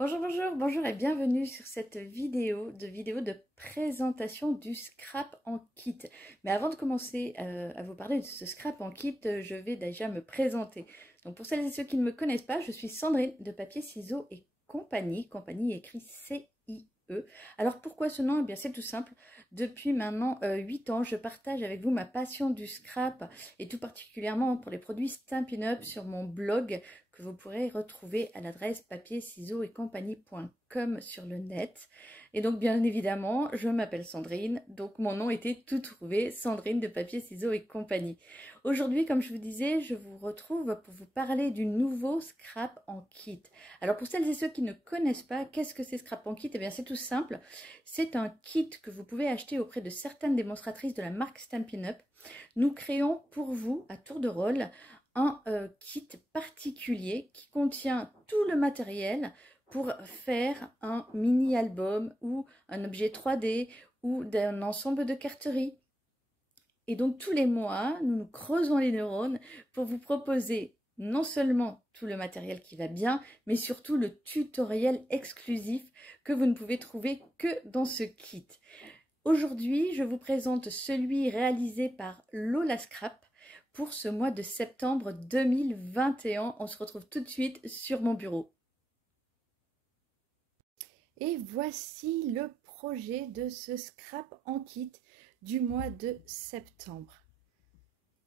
Bonjour et bienvenue sur cette vidéo de présentation du scrap en kit. Mais avant de commencer à vous parler de ce scrap en kit, je vais déjà me présenter. Donc pour celles et ceux qui ne me connaissent pas, je suis Sandrine de Papier, Ciseaux et Compagnie. Compagnie écrit C-I-E. Alors pourquoi ce nom? Eh bien c'est tout simple. Depuis maintenant 8 ans, je partage avec vous ma passion du scrap et tout particulièrement pour les produits Stampin' Up sur mon blog que vous pourrez retrouver à l'adresse papier, ciseaux et compagnie.com sur le net. Et donc bien évidemment, je m'appelle Sandrine, donc mon nom était tout trouvé, Sandrine de Papier, Ciseaux et Compagnie. Aujourd'hui, comme je vous disais, je vous retrouve pour vous parler du nouveau scrap en kit. Alors pour celles et ceux qui ne connaissent pas, qu'est-ce que c'est scrap en kit? Eh bien c'est tout simple, c'est un kit que vous pouvez acheter auprès de certaines démonstratrices de la marque Stampin' Up. Nous créons pour vous, à tour de rôle, un kit particulier qui contient tout le matériel pour faire un mini album ou un objet 3D ou d'un ensemble de carterie. Et donc tous les mois, nous nous creusons les neurones pour vous proposer non seulement tout le matériel qui va bien, mais surtout le tutoriel exclusif que vous ne pouvez trouver que dans ce kit. Aujourd'hui, je vous présente celui réalisé par Lola Scrap pour ce mois de septembre 2021. On se retrouve tout de suite sur mon bureau. Et voici le projet de ce scrap en kit du mois de septembre.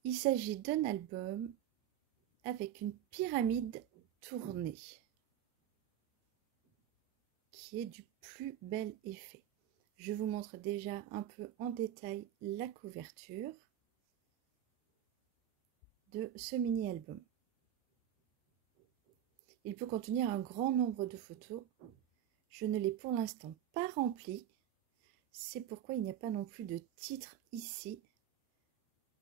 Il s'agit d'un album avec une pyramide tournée qui est du plus bel effet. Je vous montre déjà un peu en détail la couverture de ce mini-album. Il peut contenir un grand nombre de photos. Je ne l'ai pour l'instant pas rempli. C'est pourquoi il n'y a pas non plus de titre ici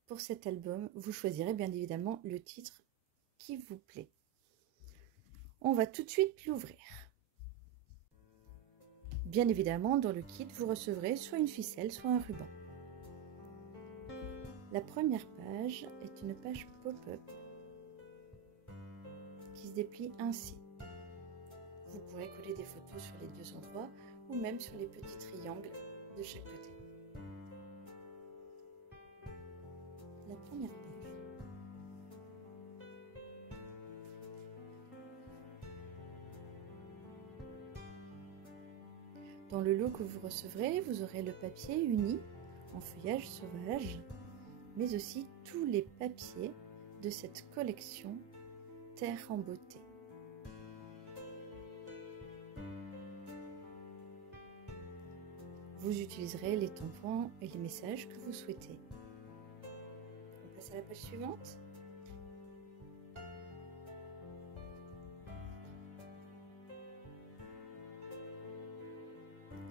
pour cet album. Vous choisirez bien évidemment le titre qui vous plaît. On va tout de suite l'ouvrir. Bien évidemment, dans le kit, vous recevrez soit une ficelle, soit un ruban. La première page est une page pop-up qui se déplie ainsi. Vous pourrez coller des photos sur les deux endroits ou même sur les petits triangles de chaque côté. La première page. Dans le lot que vous recevrez, vous aurez le papier uni en feuillage sauvage, mais aussi tous les papiers de cette collection Terre en beauté. Vous utiliserez les tampons et les messages que vous souhaitez. On passe à la page suivante.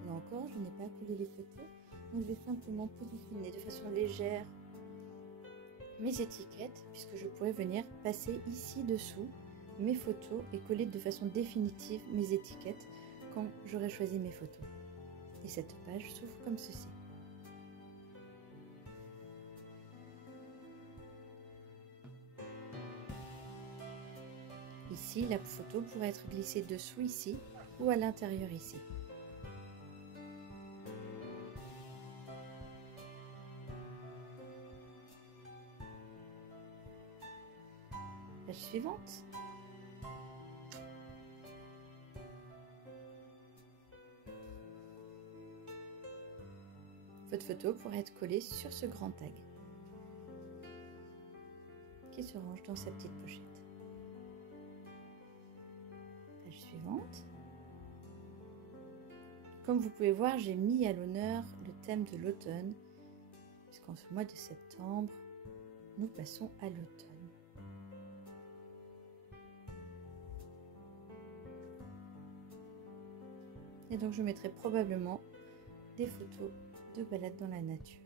Là encore, je n'ai pas collé les photos, donc je vais simplement positionner de façon légère mes étiquettes, puisque je pourrais venir passer ici dessous mes photos et coller de façon définitive mes étiquettes quand j'aurai choisi mes photos. Et cette page s'ouvre comme ceci. Ici, la photo pourrait être glissée dessous ici ou à l'intérieur ici. Page suivante. Votre photo pourrait être collée sur ce grand tag qui se range dans sa petite pochette. Page suivante. Comme vous pouvez voir, j'ai mis à l'honneur le thème de l'automne, puisqu'en ce mois de septembre, nous passons à l'automne. Et donc je mettrai probablement des photos de balade dans la nature.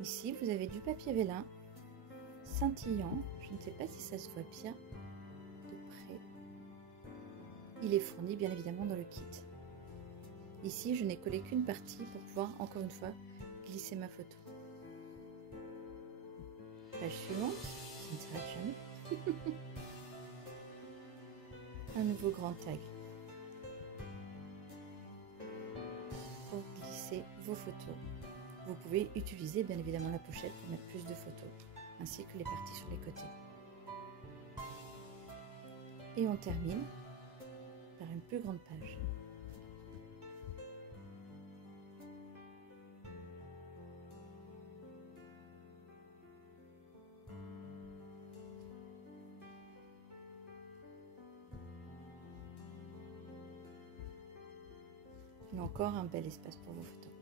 Ici, vous avez du papier vélin scintillant. Je ne sais pas si ça se voit bien de près. Il est fourni bien évidemment dans le kit. Ici, je n'ai collé qu'une partie pour pouvoir, encore une fois, glisser ma photo. Page suivante, ça ne s'arrête jamais. Un nouveau grand tag pour glisser vos photos. Vous pouvez utiliser bien évidemment la pochette pour mettre plus de photos, ainsi que les parties sur les côtés. Et on termine par une plus grande page. Et encore un bel espace pour vos photos.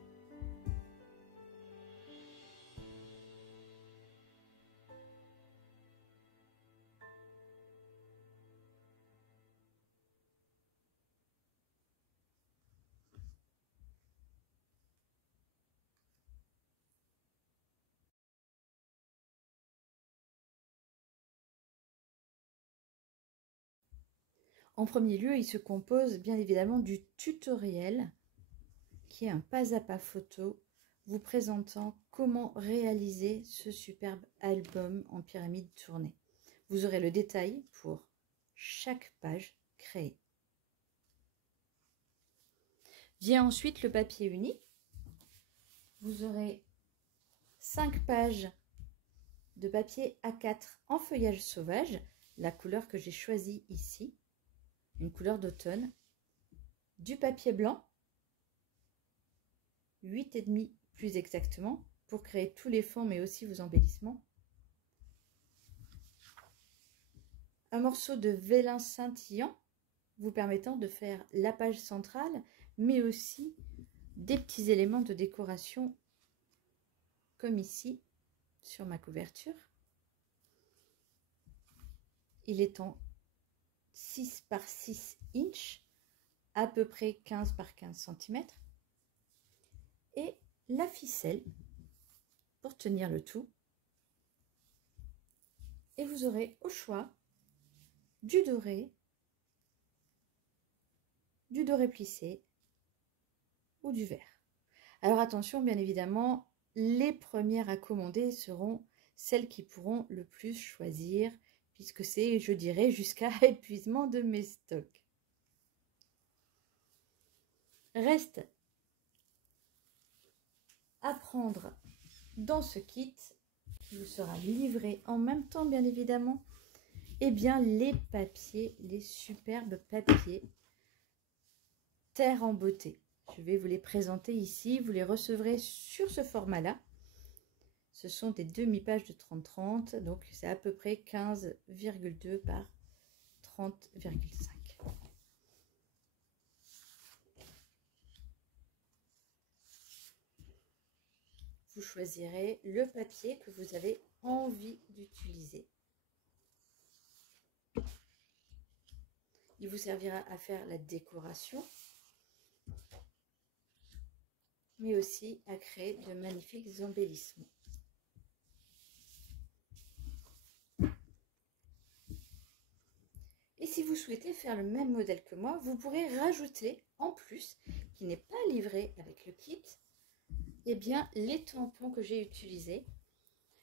En premier lieu, il se compose bien évidemment du tutoriel qui est un pas à pas photo vous présentant comment réaliser ce superbe album en pyramide tournée. Vous aurez le détail pour chaque page créée. Vient ensuite le papier uni. Vous aurez 5 pages de papier A4 en feuillage sauvage, la couleur que j'ai choisie ici, une couleur d'automne, du papier blanc, 8,5 plus exactement, pour créer tous les fonds mais aussi vos embellissements. Un morceau de vélin scintillant vous permettant de faire la page centrale, mais aussi des petits éléments de décoration comme ici sur ma couverture. Il est en 6 par 6 inches, à peu près 15 par 15 cm. Et la ficelle pour tenir le tout. Et vous aurez au choix du doré plissé ou du vert. Alors attention, bien évidemment, les premières à commander seront celles qui pourront le plus choisir, puisque c'est, je dirais, jusqu'à épuisement de mes stocks. Reste à prendre dans ce kit, qui vous sera livré en même temps, bien évidemment, et bien les papiers, les superbes papiers Terre en beauté. Je vais vous les présenter ici. Vous les recevrez sur ce format-là. Ce sont des demi-pages de 30-30. Donc, c'est à peu près 15,2 par 30,5. Vous choisirez le papier que vous avez envie d'utiliser. Il vous servira à faire la décoration, mais aussi à créer de magnifiques embellissements. Et si vous souhaitez faire le même modèle que moi, vous pourrez rajouter en plus, qui n'est pas livré avec le kit, eh bien les tampons que j'ai utilisés.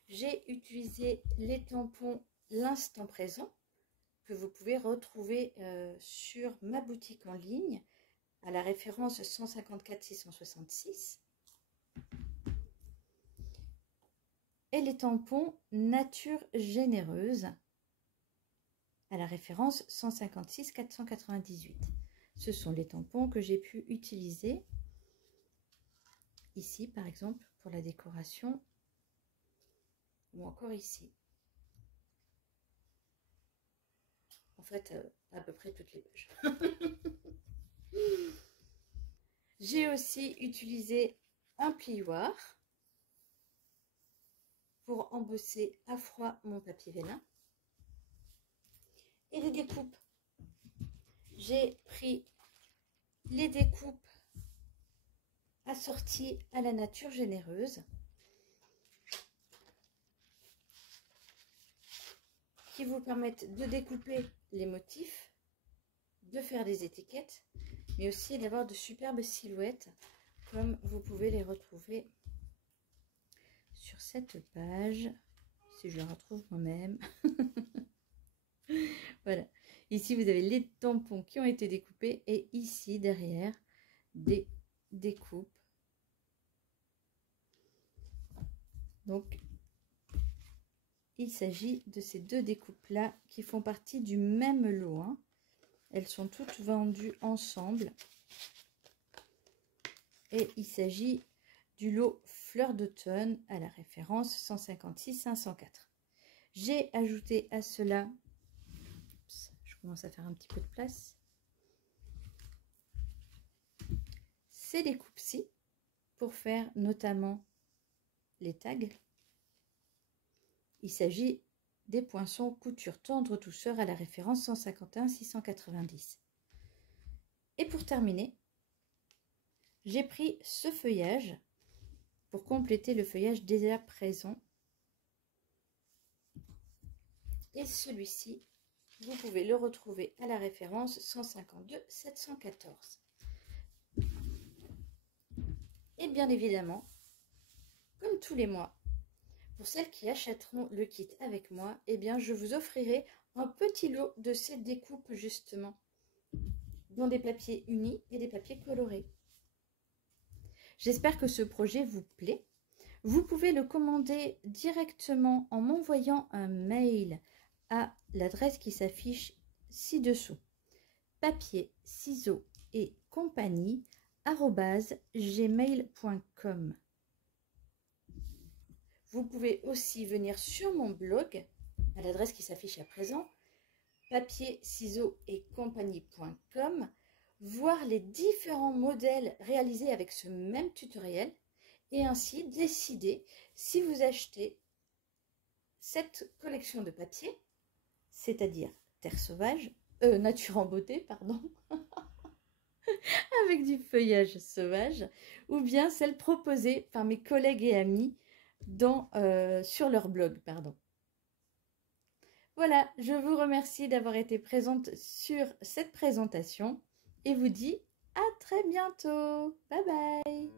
J'ai utilisé les tampons l'instant présent, que vous pouvez retrouver sur ma boutique en ligne, à la référence 154 666. Et les tampons Nature Généreuse, à la référence 156 498. Ce sont les tampons que j'ai pu utiliser ici, par exemple, pour la décoration, ou encore ici. En fait, à peu près toutes les pages. J'ai aussi utilisé un plioir pour embosser à froid mon papier vélin. Et les découpes. J'ai pris les découpes assorties à la Nature Généreuse, qui vous permettent de découper les motifs, de faire des étiquettes, mais aussi d'avoir de superbes silhouettes, comme vous pouvez les retrouver sur cette page, si je la retrouve moi-même. Voilà, ici vous avez les tampons qui ont été découpés et ici derrière des découpes. Donc il s'agit de ces deux découpes là qui font partie du même lot, hein. Elles sont toutes vendues ensemble et il s'agit du lot Fleur d'automne à la référence 156 504. J'ai ajouté à cela, je commence à faire un petit peu de place, ces découpes-ci pour faire notamment les tags. Il s'agit des poinçons couture tendre douceur à la référence 151 690. Et pour terminer, j'ai pris ce feuillage pour compléter le feuillage déjà présent. Et celui-ci, vous pouvez le retrouver à la référence 152 714. Et bien évidemment, comme tous les mois, pour celles qui achèteront le kit avec moi, eh bien je vous offrirai un petit lot de ces découpes justement, dont des papiers unis et des papiers colorés. J'espère que ce projet vous plaît. Vous pouvez le commander directement en m'envoyant un mail à l'adresse qui s'affiche ci-dessous. Papier, ciseaux et compagnie @gmail.com. Vous pouvez aussi venir sur mon blog à l'adresse qui s'affiche à présent, papier, ciseaux et compagnie.com, voir les différents modèles réalisés avec ce même tutoriel et ainsi décider si vous achetez cette collection de papier, c'est-à-dire Terre Sauvage, Nature en Beauté, pardon, avec du feuillage sauvage, ou bien celle proposée par mes collègues et amis sur leur blog, pardon. Voilà, je vous remercie d'avoir été présente sur cette présentation et vous dis à très bientôt. Bye bye.